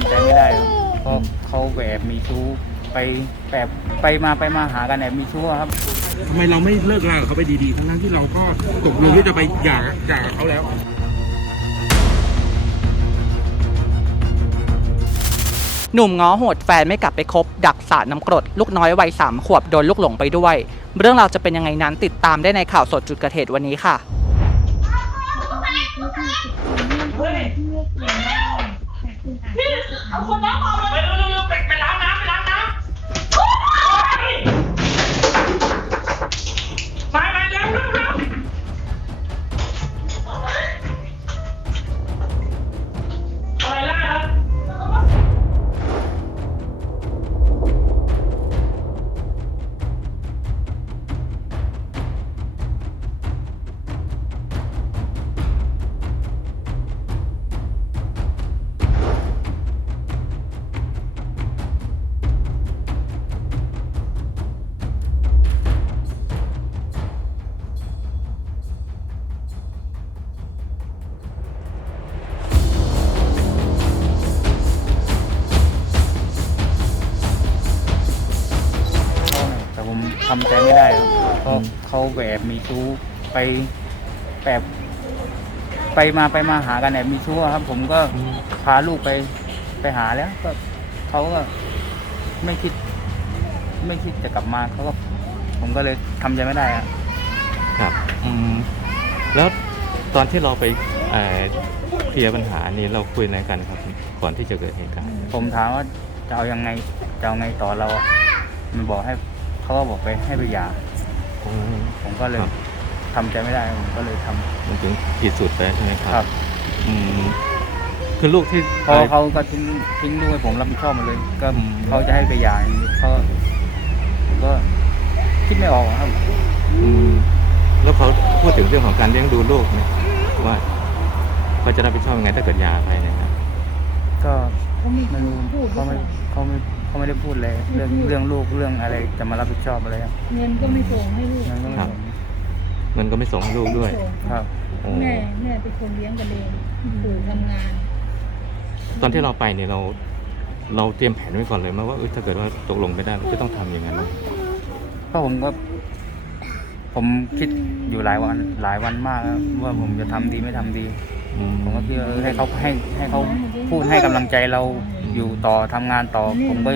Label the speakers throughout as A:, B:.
A: ำใจไม่ได้ครับเพราะเขาแบบมีชู้ไปแบบไปมาไปมาหากันแอบมีชู้อะครับ
B: ทำไมเราไม่เลิกรากับเขาไปดีๆ ทั้งๆที่เราก็ตกลงที่จะไปหย่าหย่ากับเขาแล้ว
C: หนุ่มง้อโหดแฟนไม่กลับไปคบ ดักสาดน้ำกรด ลูกน้อยวัยสามขวบโดนลูกหลงไปด้วย เรื่องราวจะเป็นยังไงนั้นติดตามได้ในข่าวสดจุดเกิดเหตุวันนี้ค่ะ
D: เอาค
A: ทำใจไม่ได้ครับเพราะเขาแบบมีชู้ไปแบบไปมาไปมาหากันแอบมีชู้อะครับ ผมก็พาลูกไปไปหาแล้ว ก็เขาก็ไม่คิด ไม่คิดจะกลับมาเขาก็ผมก็เลยทำใจไม่ได้อะ
E: ครับ อืมแล้วตอนที่เราไปเอ่อเคลียร์ปัญหานี่เราคุยอะไรกันครับ ก่อนที่จะเกิดเหตุการณ์
A: ผมถามว่าจะเอายังไงจะเอาไงต่อเราอะมันบอกให้ เขาก็บอกไปให้ไปหย่า
E: อืม
A: ผมก็เลย
E: ครับ
A: ทำใจไม่ได้ผมก็เลยทำ
E: มันถึงขีดสุดไปใช่ไหมครับ
A: ครับ
E: อืมคือลูกที่
A: พอเขาก็ทิ้งทิ้งลูกให้ผมรับผิดชอบหมดเลย ก็
E: อืม
A: เขาจะให้ไปหย่าอย่างนี้เขาผมก็คิดไม่ออกอะครับ
E: อืมแล้วเขาพูดถึงเรื่องของการเลี้ยงดูลูกไหมว่าเขาจะรับผิดชอบยังไงถ้าเกิดหยาไปเนะครับ
A: ก็ไม่รู้เขาไม่เขาไม่ เขาไม่ได้พูดเลยเรื่องเรื่องลูกเรื่องอะไรจะมารับผิดชอบอะไรครับ
F: เงินก็ไม่ส่งให้ลูก
A: งั้นก็ไม่
E: ครับ
A: สน
E: มันก็ไม่ส่งให้ลูกด้วย
F: ส่ง
A: ครับ
E: โอ้
F: แม่แม่เป็นคนเลี้ยงกันเองปู่ทำงาน
E: ตอนที่เราไปเนี่ยเรา เราเตรียมแผนไว้ก่อนเลยไหมว่าเออถ้าเกิดว่าตกลงไม่ได้เราจะต้องทำอย่างนั้น
A: เพราะผมก็ผมคิดอยู่หลายวันหลายวันมากครับว่าผมจะทำดีไม่ทำดี
E: อืม
A: ผมก็คิดว่าเออให้เขาให้ให้เขาพูดให้กำลังใจเรา อยู่ต่อทำงานต่อ ผมก็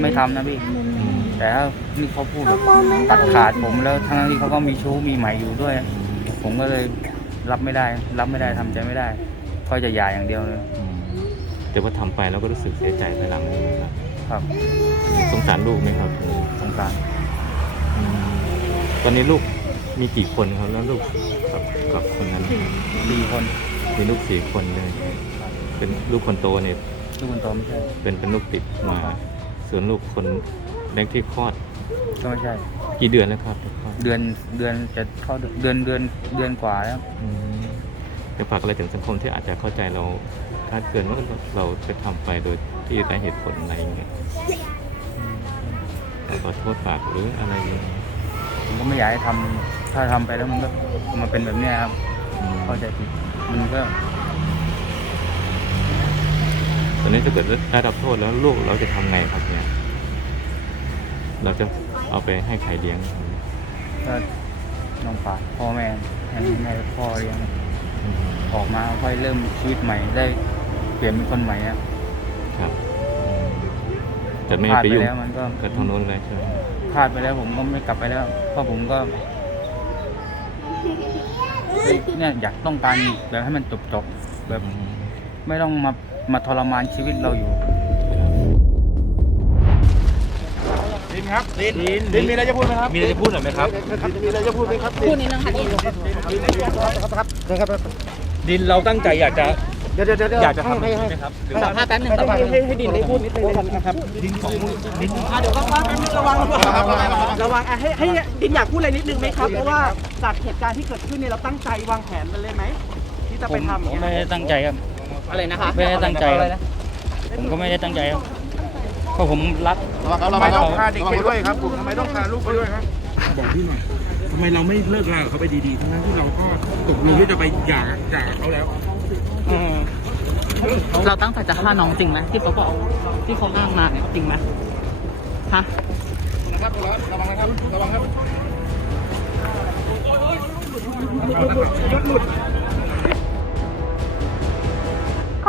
A: ไม่ทำนะพี่
E: อืม
A: แต่ถ้านี่เขาพูดแบบตัดขาดผมแล้วทั้งที่เขาก็มีชู้มีใหม่อยู่ด้วย ผมก็เลยรับไม่ได้ รับไม่ได้ทำใจไม่ได้เขาจะหย่าอย่างเดียวเลย
E: อืมแต่ว่าทำไปแล้วก็รู้สึกเสียใจภายหลังนะครับ
A: ครับ
E: สงสารลูกไหมครับ
A: สงสาร
E: อืมตอนนี้ลูกมีกี่คนครับแล้วลูกกับกับคนนั้นนะครับ
A: สี่คน
E: มีลูกสี่คนเลย เป็นลูกคนโตเนี่ย
A: ลูกคนโตไม่ใช่
E: เป็นเป็นลูกติดมา ส่วนลูกคนเล็กที่คลอด
A: ก็ไม่ใช่
E: กี่เดือนแล้วครับที่คลอด
A: เดือนเดือนจะเข้าเดือนเดือนเดือนกว่าแล้ว
E: อืมจะฝากอะไรถึงสังคมที่อาจจะเข้าใจเราคาดเกินว่าเราจะทำไปโดยที่ไร้เหตุผลอะไรอย่างเงี้ยขอโทษฝากหรืออะไรอย่างเงี้ย
A: ผมก็ไม่อยากให้ทำถ้าทำไปแล้วมันก็มาเป็นแบบเนี้ยครับ
E: อืม
A: เข้าใจผิดมันก็
E: ตอ นนี้ถ้าเกิดได้รับโทษแล้วลูกเราจะทำไงครับเนี่ย เราจะเอาไปให้ใครเลี้ยง
A: ก็น้องฝากพ่อแม่ให้แม่พ่อเลี้ยง
E: อืม
A: ออกมาค่อยเริ่มชีวิตใหม่ได้เปลี่ยนเป็นคนใหม่อะ
E: ครับอืมจะไม่
A: พลาด
E: ไป
A: ไป
E: ยุ่ง
A: แล้วมันก็
E: กับทางโน้นเลยใช่ไหม
A: พลาดไปแล้วผมก็ไม่กลับไปแล้วเพราะผมก็เนี่ยอยากต้องการแบบให้มันจบจบๆแบบ
E: อืม
A: ไม่ต้องมา มาทรมานชีวิตเราอยู่
B: ดินครับดินดินมีอะไรจะพูดไหมครับ
E: มีอะไรจะพูดหน่อยไหมครับ
B: มีอะไรจะพูดไหมครับ
F: พูดนิดนึงค่ะดิน
E: ดินเราตั้งใจอยากจะ
B: เดี๋ยวเดี๋ยวเดี๋ยว
E: อยากจะทำแบบนี้ไหมครับหรือว่า
F: สัมภาษณ์แป๊บนึงครับ
B: ให้ให้ดินได้พูดนิดนึงนะครับ
E: ดินของดิน
G: อะเดี๋ยวระวังระวังระวังระวังอะให้ให้ดินอยากพูดอะไรนิดนึงไหมครับเพราะว่าจากเหตุการณ์ที่เกิดขึ้นเนี่ยเราตั้งใจวางแผนกันเลยไหมที่จะ
A: ผ
G: ไป
A: ม
G: ทำ
A: ผมไม่ได้ตั้งใจครับ
F: อะไรนะคะ
A: ไม่ได้ตั้งใจครับผมก็ไม่ได้ตั้งใจครับเพราะผมรัก
B: ทำไมต้องพาเด็กไปด้วยครับทำไมต้องพาลูกไปด้วยครับบอกพี่หน่อยทำไมเราไม่เลิกรากับเขาไปดีๆ ทั้งๆที่เราก็ตกลงที่จะไปหย่าหย่ากับเขาแล้ว
H: เราตั้งใจจะฆ่าน้องจริงไหมที่เขาบอกที่เขาอ้างมาเนี่ยจริงไหมฮะ
I: นะครับระวังนะครับระวังครับ
J: ข